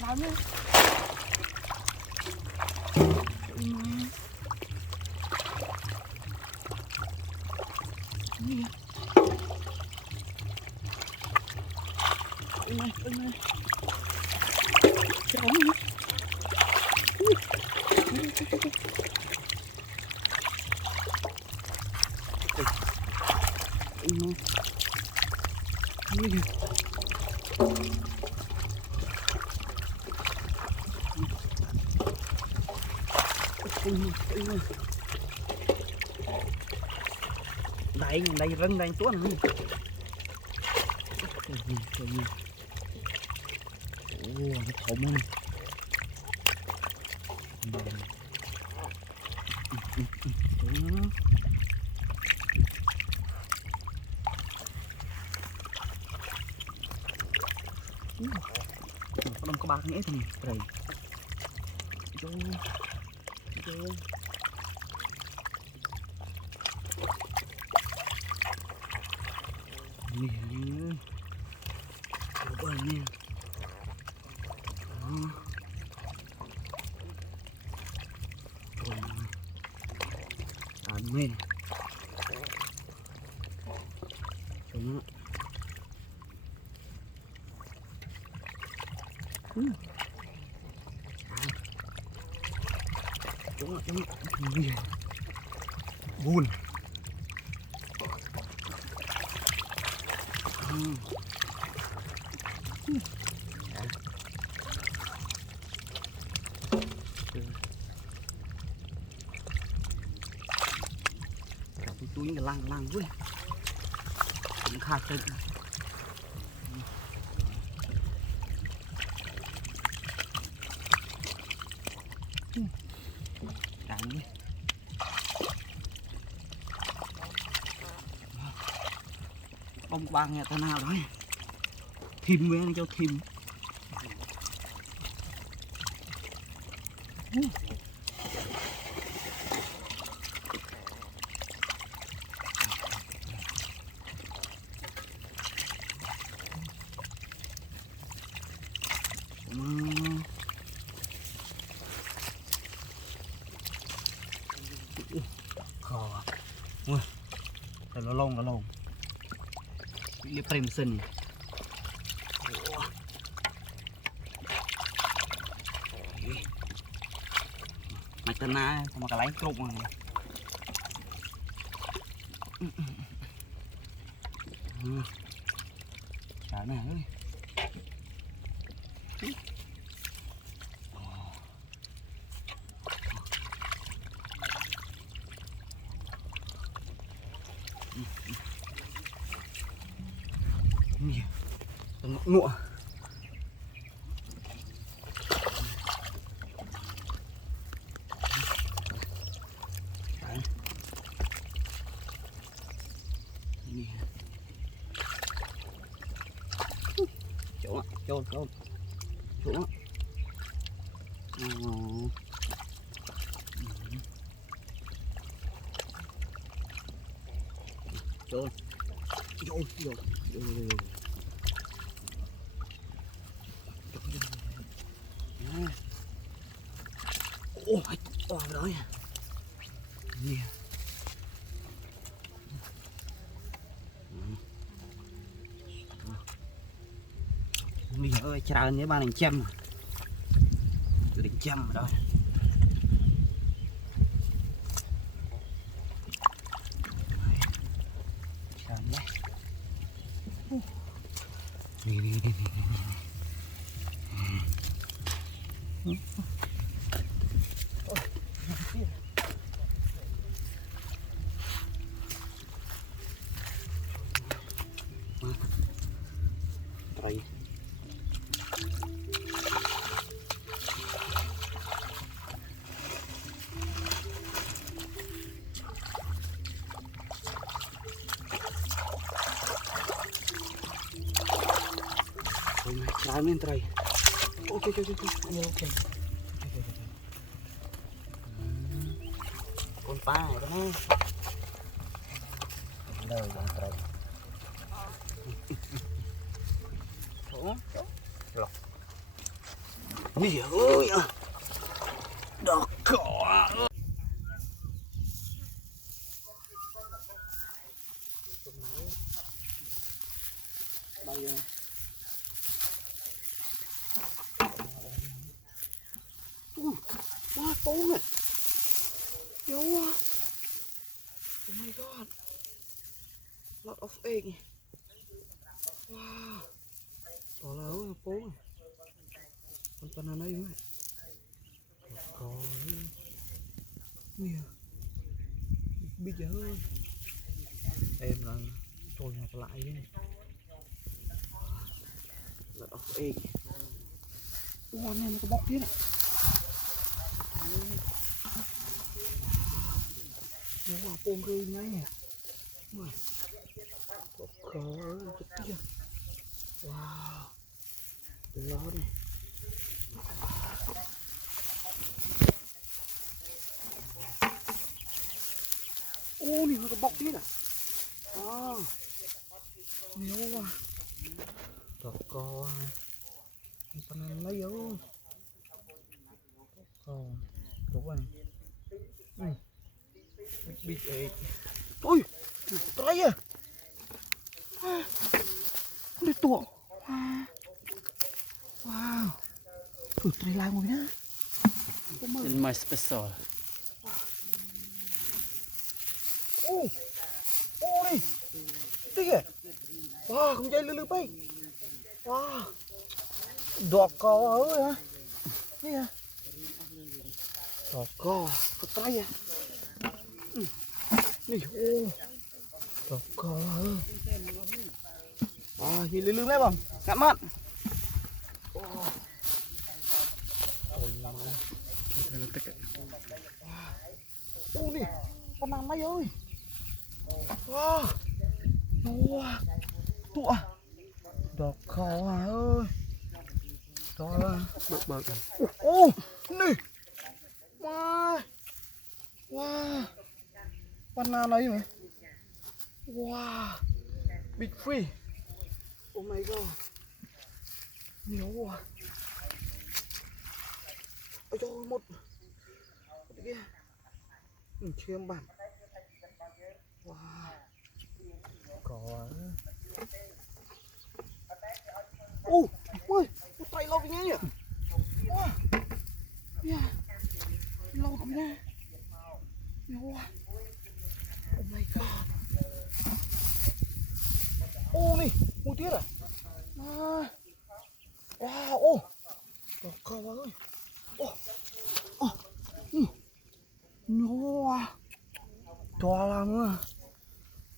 Làm đi. Đây rừng đây tuôn này. Nó thủng này. Không có bạc nghĩa thì trời. Mê này. Đúng không? Đúng rồi. Buồn. Túi cái lăng vui cũng khá cực đánh đi ông băng nhà ta nào đó thìm với anh cho thìm khò ui nó lông bị prem sân mày tên na mà cái lấy cục này chả này ơi ngụa chỗ ôi to đó nha bây giờ ơi chào nếu ba đỉnh trăm rồi đó đi đây đá lên trời. Ok ok ok ok. Con pa này đó ha. Đời con trời. Ủa? Lọc. Mì ơi à. Đỏ cỏ. Bây giờ quá to này. Yo. Oh my god. Lot of egg. Wow. To lớn phố này. Con banana này. Có nè. Bây giờ em là trôi nhà lại đấy. Lot of egg. Wow, này nó có bọc thế này. Wow, bông rơi ngay. Wow. Có rất tiếc. Wow. Lớn này. Ô, này nó có bọc thế này. Wow. Nhiều quá. Đọc có con lấy vô. Đúng rồi. Big egg. Ôi, trái à. Đi tuộng. Wow. Thử trái lại ngồi nhá. In my special. Ô. Ô đi. Đi kìa. Wow, không dây lư lư bay. Wow. Đọt cò ơi hả? Nè. Đọt cò, có trái à. Nè, ô. Đọt cò ơi. À, nhìn lư lư đấy bông. Ngắm mắt. Ô nè, con nằm đây ơi. Wow. Wow. Tụa. Đọt cò ơi. Đó là bực. Ô, nè. Wow. Wow. Banana này mà. Wow. Big free. Oh my god. Nhiều quá. Ôi trời ơi, một kia. Chiêm bản. Wow. Có. Ôi, tay lâu với nhá nhỉ. Wow. Yeah. Lâu lắm nha. Nhiều quá. Oh my god. Ô này, một tiết à? Wow, ô. Đỏ cầu ơi. Ô. Wow. To lắm à.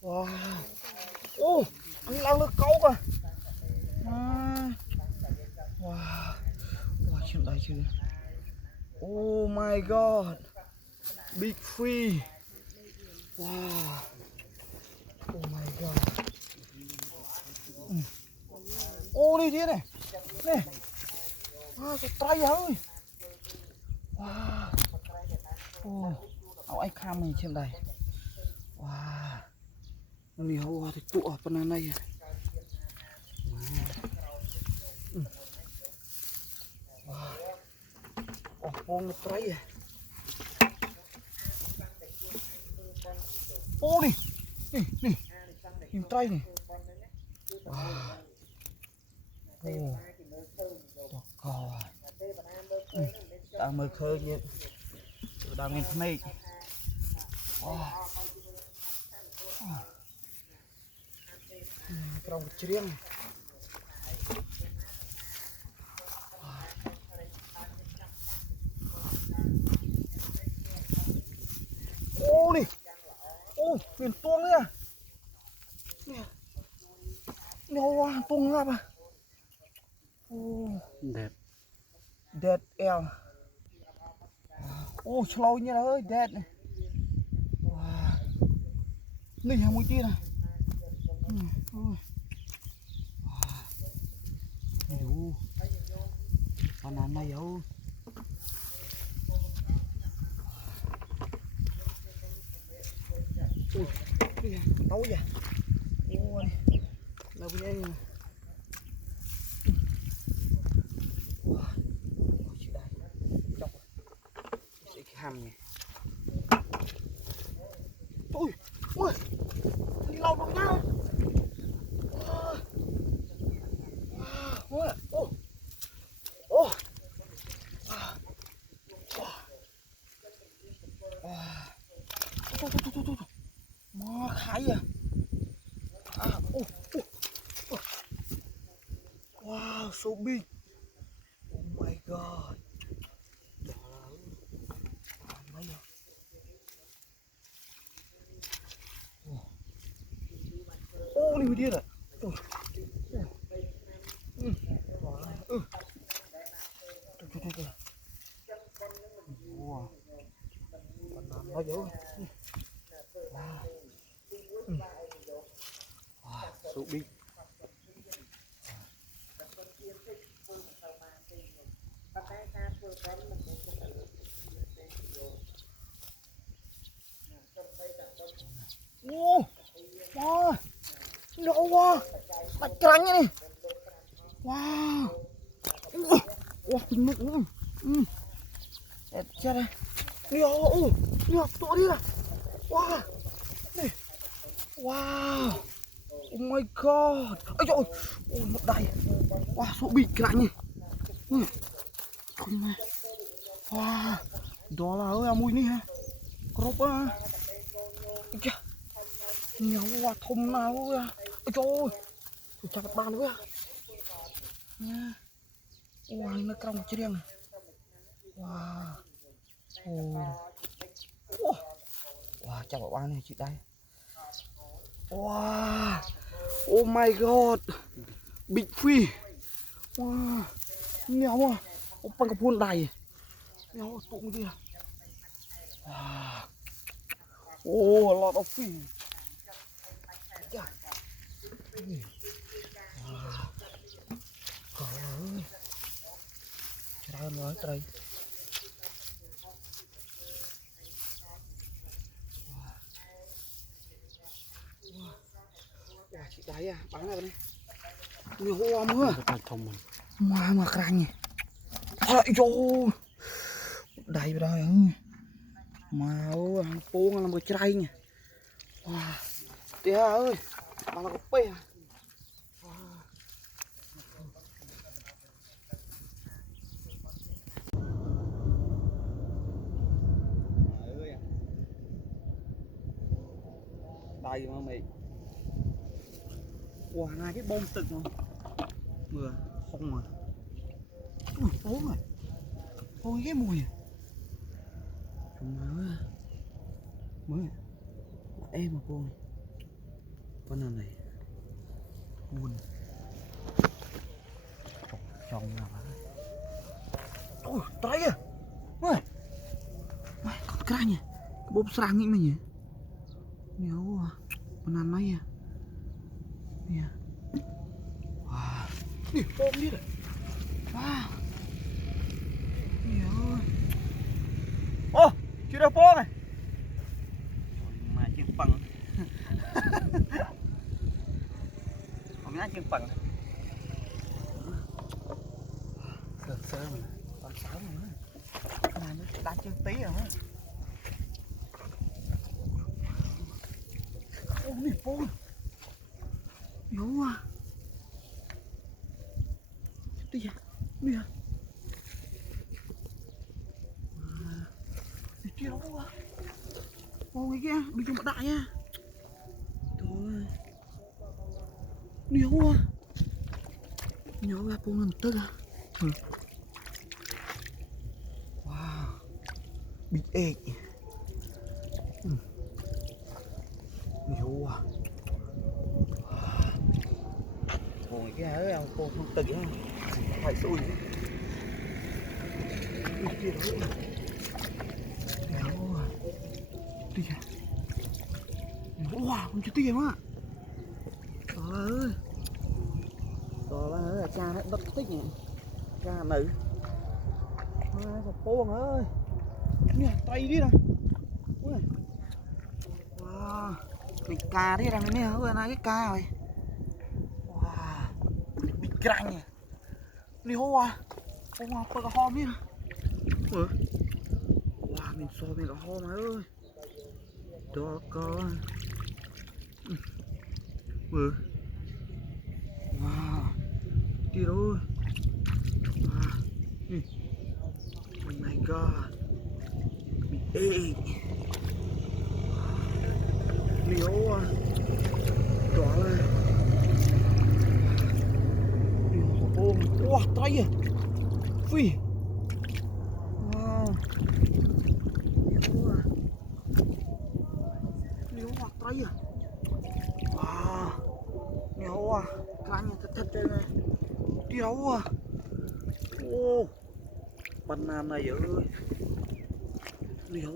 Wow. Ô, anh làm được câu cả. Wow. Wow, chuyện đây chưa? Oh my god. Big free. Wow. Oh my god. Ô đi thế này. Nè. Wow, cái tay ơi. Wow. Ô. Áo ai kham này trên đây. Wow. Nhiều quá thì tụ ở phần này. Wow. Ồ, bông nó trái à. Ô đi. Nè. Nhìn trái này. Wow. Ô. Đỏ cò à. Đang mơ khơi nhé. Đang nhìn này. Wow. Trong cái riêng này. Ô này. Ô, miền tuông đấy à. Nè. Nhiều quá, tuông ngáp à. Ô. Đẹp. Dead eo. Ô, slow như là ơi, dead này. Wow. Này hàng mũi kia này. Ôi. Wow. Đủ. Bạn này đâu. Ui, tối vậy. Ôi, đâu vậy? Ôi, chị đây. Chọc. Sẽ cái hầm này. Ui, ui, đi lâu rồi nha. Ôi, ôi, ôi. Má khai à. Oh, oh. Wow, so big. Oh my god. Đó là mấy à. Oh, ini dia dah. Tuh. Wow. Benar aja. Wow, so big. Wow, wow, ya Allah, pacarnya nih. Wow, wah bener, Ecer ya. Ya Allah, lihat tuh dia. Wah, nih, wow, oh my god, ayo, oh một đầy, wow, số bị cạnh nhỉ, không này, wow, đó là ơi mùi ní ha, crop á, nhiều quá thùng nào quá, ôi trời ơi, tôi chặt bàn quá, nha, wow nó cong chưa đen, wow, wow chặt bàn này chị đây, wow, oh my god, big fish, wow, nhiều quá, opang kepun đầy, nhiều tụng gì à, wow, oh a lot of fish. Wow. Trời ơi. Trời ơi nói trời. Wow, chị đáy à, bán này này. Nhiều hoa mưa. Mà rành nhỉ. Ôi trời. Đầy vào đây. Mà ơi, hàng buông là một trái nhỉ. Wow. Tía ơi. Mà là có bê à. Đây mà mày. Wow, ngay cái bông tực rồi. Mưa không mà. Ui, bốn rồi. Ôi cái mùi. Chúng nó mới em mà cô. Con này buồn. Chồng nào mà. Ôi, tay à. Ôi. Mày con cái nhỉ. Bốp sang nghĩ mày nhỉ. Nhiều à. Con ăn mấy à. Nè. Wow. Nè, ôm đi này. Wow. Nhiều. Ô, chưa đâu bố này. Mà chưa bằng. Không nhá chưa bằng. Sơ mà. Còn sớm nữa. Này nó đá chân tí rồi á. Ô, nè bố. Yếu à. Đi à. Đi à. Đi kia đâu à. Ô cái kia, đi cho mặt đại nha. Thôi. Nhiều à. Nhiều ra bông làm tức à. Wow. Big egg. Nhiều à. Ôi cái ơi ông cô không tự á. Phải xui. Đi kia đó. Nhiều à. Đi à. Wow, con chưa tiền á. Đó ơi. Đó là cha nó đất tích nhỉ. Cha nữ. sập bông ơi nè tay đi nè ui wow bị cà đi rằng nè ơi này cái cà rồi wow bị căng nè đi hô à hô mà phải cả hôm đi nè ui wow mình so mình cả hôm mà ơi đó có ui wow đi rồi wow oh my god ê liếu đó là liếu ôm wow tay à phi wow liếu hoặc tay à wow liếu à cánh thật thật đây này liếu à ô banana này ơi liếu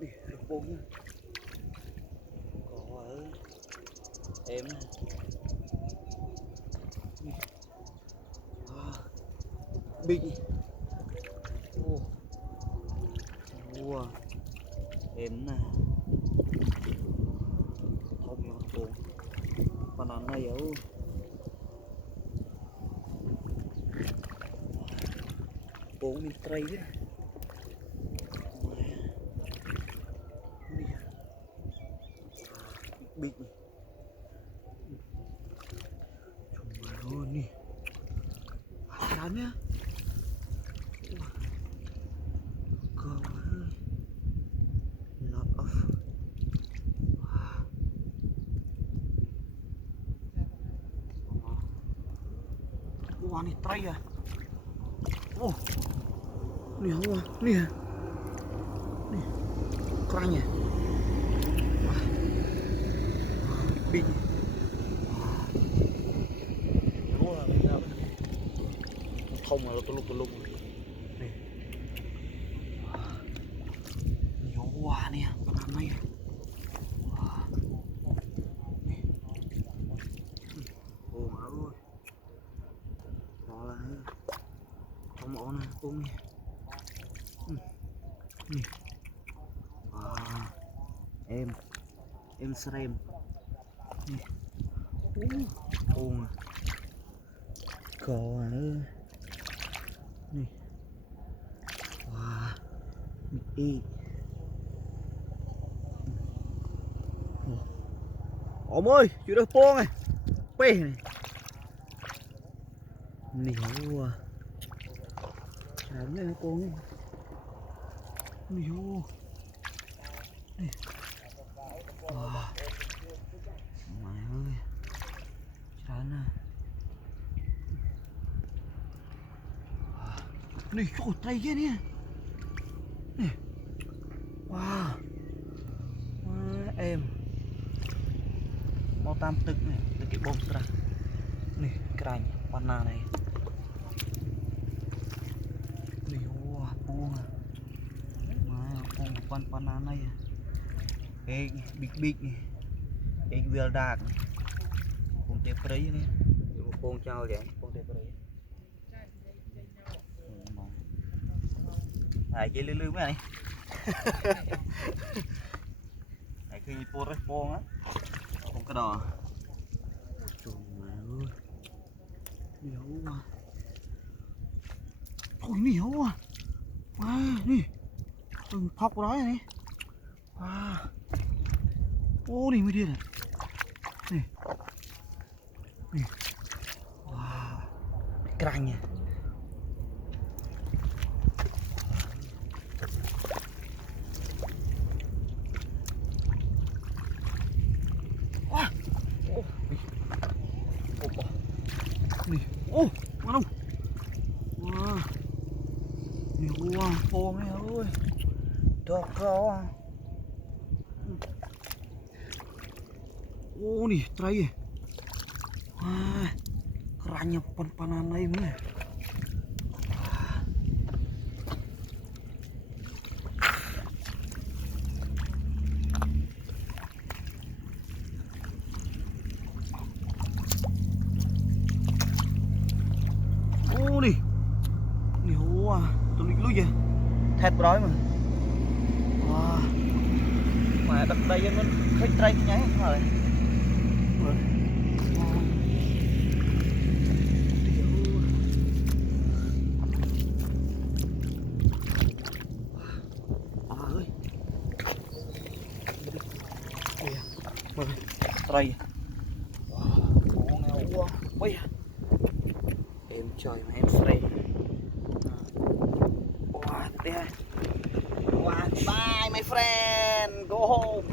đi được bông có ở em big ô wow em nè không nhiều bông banana này ơi bông mình tray đấy big cuma nih ikannya kawan lot of wah nih tray ya oh nih wah nih kerannya wah big không mà tôi lúc này nhiều quá nè banana này ô má ơi đó là không ổn nè ôm nè em xem ôm cò nữa nè wow đi ôm ơi chưa được bông này bê này nhiều à làm cái con này nhiều này wow mày ơi chán à này chỗ tay kia nè này wow em mau tam tực này từ cái bông ra này cành banana này này wow buông à buông con banana này egg big này egg well dark buông tép đấy này buông trao vậy buông tép đấy này chơi lư mấy này này khi po rất po á không có đò trời ơi nhiều quá thôi nhiều quá wow nè từng phọc đó này wow ô này mới đi này nè nè wow cành nha ô mà đâu wow nhiều quá bông này ơi đọc cao ô nè tray wah kerannya pan-panan này mới ô nè Điều à, tôi lùi vậy. Thẹt brói mà. Wow. Mà đất đây nó khơi trai cái nháy không rồi. Ơi. Trai. Wow, nào quá. Ôi. Em trời mà em free. Wow, bye my friend. Go home.